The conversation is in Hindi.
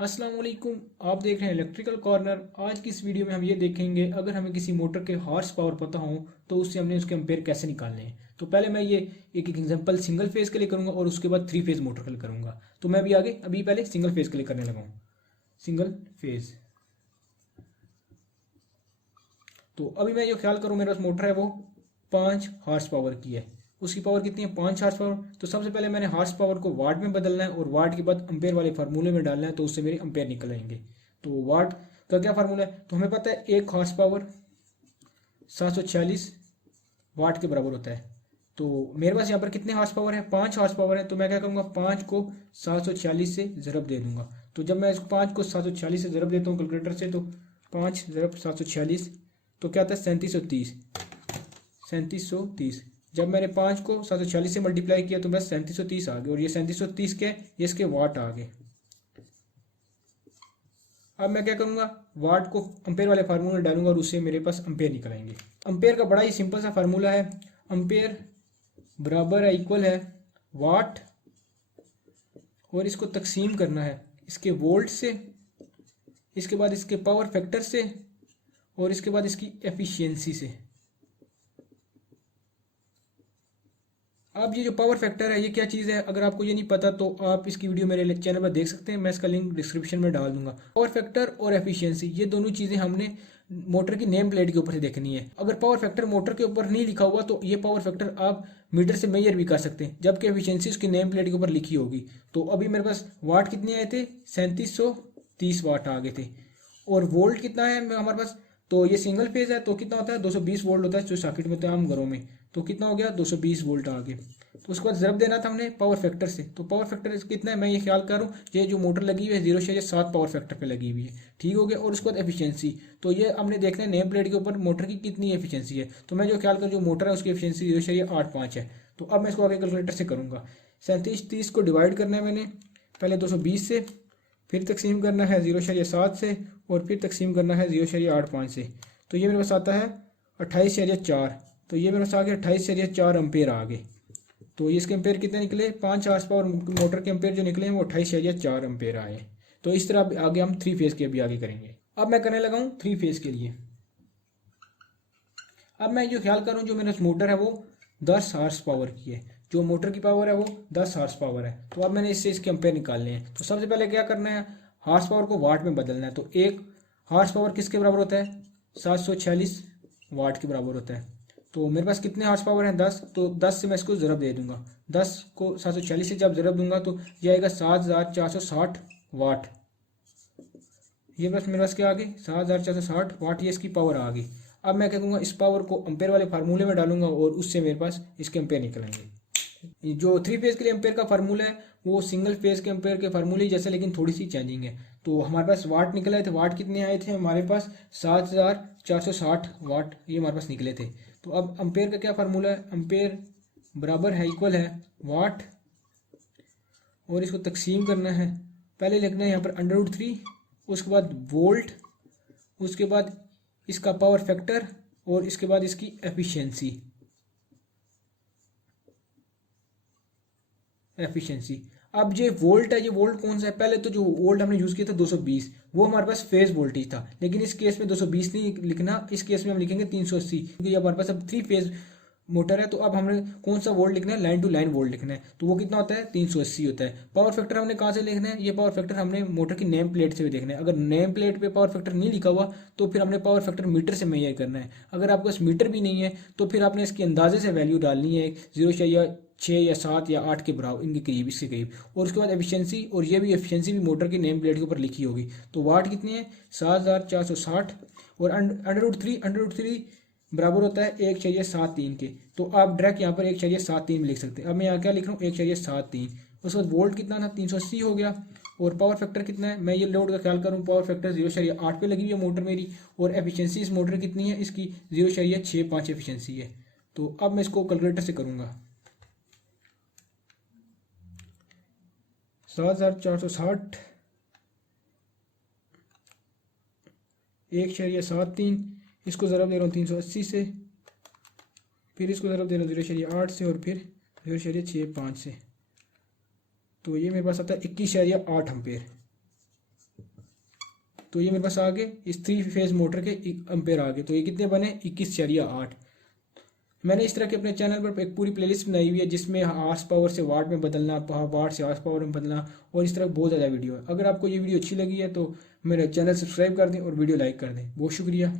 अस्सलाम वालेकुम। आप देख रहे हैं इलेक्ट्रिकल कॉर्नर। आज की इस वीडियो में हम ये देखेंगे अगर हमें किसी मोटर के हॉर्स पावर पता हो तो उससे हमने उसके एम्पेयर कैसे निकालने हैं। तो पहले मैं ये एक एग्जांपल सिंगल फेज के लिए करूंगा और उसके बाद थ्री फेज मोटर के लिए करूंगा। तो मैं अभी पहले सिंगल फेज के लिए करने लगा हूँ। Single phase. तो अभी मैं ये ख्याल करूँ मेरे पास मोटर है वो 5 हॉर्स पावर की है। उसकी पावर कितनी है? 5 हॉर्स पावर। तो सबसे पहले मैंने हॉर्स पावर को वाट में बदलना है और वाट के बाद अम्पेयर वाले फार्मूले में डालना है, तो उससे मेरे अम्पेयर निकल आएंगे। तो वाट का क्या फार्मूला है? तो हमें पता है 1 हॉर्स पावर 746 वाट के बराबर होता है। तो मेरे पास यहाँ पर कितने हॉर्स पावर है? 5 हॉर्स पावर है। तो मैं क्या करूँगा, 5 को 746 से ज़रब दे दूंगा। तो जब मैं इसको 5 को 746 से ज़रब देता हूँ कैलकुलेटर से, तो 5 ज़रब 746, तो क्या आता है? 3730। 3730। जब मैंने 5 को 746 से मल्टीप्लाई किया तो बस 3730 आ गए। और ये 3730 के ये इसके वाट आ गए। अब मैं क्या करूंगा, वाट को अम्पेयर वाले फार्मूले में डालूंगा और उससे मेरे पास अम्पेयर निकल आएंगे। अम्पेयर का बड़ा ही सिंपल सा फार्मूला है। अम्पेयर बराबर है, इक्वल है वाट, और इसको तकसीम करना है इसके वोल्ट से, इसके बाद इसके पावर फैक्टर से, और इसके बाद इसकी एफिशिएंसी से। अब ये जो पावर फैक्टर है ये क्या चीज़ है, अगर आपको ये नहीं पता तो आप इसकी वीडियो मेरे चैनल पर देख सकते हैं, मैं इसका लिंक डिस्क्रिप्शन में डाल दूंगा। पावर फैक्टर और एफिशिएंसी ये दोनों चीज़ें हमने मोटर की नेम प्लेट के ऊपर से देखनी है। अगर पावर फैक्टर मोटर के ऊपर नहीं लिखा हुआ तो ये पावर फैक्टर आप मीटर से मेजर भी कर सकते हैं, जबकि एफिशिएंसी उसकी नेम प्लेट के ऊपर लिखी होगी। तो अभी मेरे पास वाट कितने आए थे? 3730 वाट आ गए थे। और वोल्ट कितना है हमारे पास? तो ये सिंगल फेज है तो कितना होता है? 220 वोल्ट होता है जो सॉकेट में होता है आम घरों में। तो कितना हो गया? 220 वोल्ट आ गए। तो उसके बाद ज़रब देना था हमने पावर फैक्टर से। तो पावर फैक्टर कितना है मैं ये ख्याल करूँ, ये जो मोटर लगी हुई है 0.7 पावर फैक्टर पे लगी हुई है। ठीक हो गया। और उसके बाद एफिशिएंसी, तो ये हमने देखना है नेम प्लेट के ऊपर मोटर की कितनी एफिशिएंसी है। तो मैं जो ख्याल करूँ जो मोटर है उसकी एफिशिएंसी 0.85 है। तो अब मैं इसको आगे कैलकुलेटर से करूँगा। 3730 को डिवाइड करना है मैंने पहले 220 से, फिर तकसीम करना है 0.7 से, और फिर तकसीम करना है 0.85 से। तो ये मेरे पास आता है 28.4। तो ये मेरे पास आ गया 28.4 अम्पेयर आ गए। तो इसके एम्पेयर कितने निकले? 5 हॉर्स पावर मोटर के एम्पेयर जो निकले हैं वो 28.4 अम्पेयर आए। तो इस तरह आगे हम थ्री फेज के भी आगे करेंगे। अब मैं करने लगा हूँ थ्री फेज के लिए। अब मैं जो ख्याल करूँ जो मेरा मोटर है वो 10 हॉर्स पावर की है। जो मोटर की पावर है वो 10 हॉर्स पावर है। तो अब मैंने इससे इसके एम्पेयर निकालने हैं। तो सबसे पहले क्या करना है, हॉर्स पावर को वाट में बदलना है। तो एक हॉर्स पावर किसके बराबर होता है? 746 वाट के बराबर होता है। तो मेरे पास कितने हॉर्स पावर हैं? 10। तो 10 से मैं इसको ज़रब दे दूंगा। 10 को 746 से जब ज़रब दूंगा तो ये आएगा 7460 वाट। ये बस मेरे पास क्या आ गई? 7460 वाट, ये इसकी पावर आ गई। अब मैं क्या करूँगा, इस पावर को अम्पेयर वाले फार्मूले में डालूंगा और उससे मेरे पास इसके अम्पेयर निकलेंगे। जो थ्री फेज के लिए अम्पेयर का फार्मूला है वो सिंगल फेज के अम्पेयर के फार्मूले जैसा, लेकिन थोड़ी सी चेंजिंग है। तो हमारे पास वाट निकले थे, वाट कितने आए थे हमारे पास? 7460 वाट ये हमारे पास निकले थे। तो अब अम्पेयर का क्या फार्मूला है? अम्पेयर बराबर है, इक्वल है वाट, और इसको तकसीम करना है। पहले लिखना है यहाँ पर √3, उसके बाद वोल्ट, उसके बाद इसका पावर फैक्टर, और इसके बाद इसकी एफिशिएंसी। एफिशिएंसी। अब ये वोल्ट है, ये वोल्ट कौन सा है? पहले तो जो वोल्ट हमने यूज़ किया था 220, वो हमारे पास फेज वोल्टेज था। लेकिन इस केस में 220 नहीं लिखना, इस केस में हम लिखेंगे 380, क्योंकि ये हमारे पास अब थ्री फेज मोटर है। तो अब हमने कौन सा वोल्ट लिखना है? लाइन टू लाइन वोल्ट लिखना है। तो वो कितना होता है? 380 होता है। पावर फैक्टर हमने कहाँ से लिखना है? ये पावर फैक्टर हमने मोटर की नेम प्लेट से भी देखना है। अगर नेम प्लेट पे पावर फैक्टर नहीं लिखा हुआ तो फिर हमने पावर फैक्टर मीटर से मेजर करना है। अगर आपके पास मीटर भी नहीं है तो फिर आपने इसके अंदाजे से वैल्यू डालनी है, 0.6 या 7 या 8 के बराबर, इनके करीब, इसके करीब। और उसके बाद एफिशिएंसी, और ये भी एफिशिएंसी भी मोटर की नेम प्लेट के ऊपर लिखी होगी। तो वाट कितनी है? 7460। और √3 बराबर होता है 1.73 के। तो आप डायरेक्ट यहाँ पर 1.73 में लिख सकते हैं। अब मैं यहाँ क्या लिख रहा हूँ? 1.73। उसके बाद वोल्ट कितना था? 380 हो गया। और पावर फैक्टर कितना है? मैं ये लोड का ख्याल करूँ, पावर फैक्टर 0.8 पे लगी हुई है मोटर मेरी। और एफिशिएंसी इस मोटर कितनी है? इसकी 0.65 एफिशिएंसी है। तो अब मैं इसको कैलकुलेटर से करूँगा। 7460, 1.73, इसको ज़रा दे रहा हूँ 380 से, फिर इसको ज़रा दे रहा हूँ 0.8 से, और फिर 0.65 से। तो ये मेरे पास आता है 21.8 अम्पेयर। तो ये मेरे पास आ गए इस 3 फेज मोटर के एम्पेयर आ गए। तो ये कितने बने 21/8। मैंने इस तरह के अपने चैनल पर एक पूरी प्लेलिस्ट बनाई हुई है जिसमें हार्स पावर से वाट में बदलना, वाट से हार्स पावर में बदलना और इस तरह बहुत ज़्यादा वीडियो है। अगर आपको ये वीडियो अच्छी लगी है तो मेरा चैनल सब्सक्राइब कर दें और वीडियो लाइक कर दें। बहुत शुक्रिया।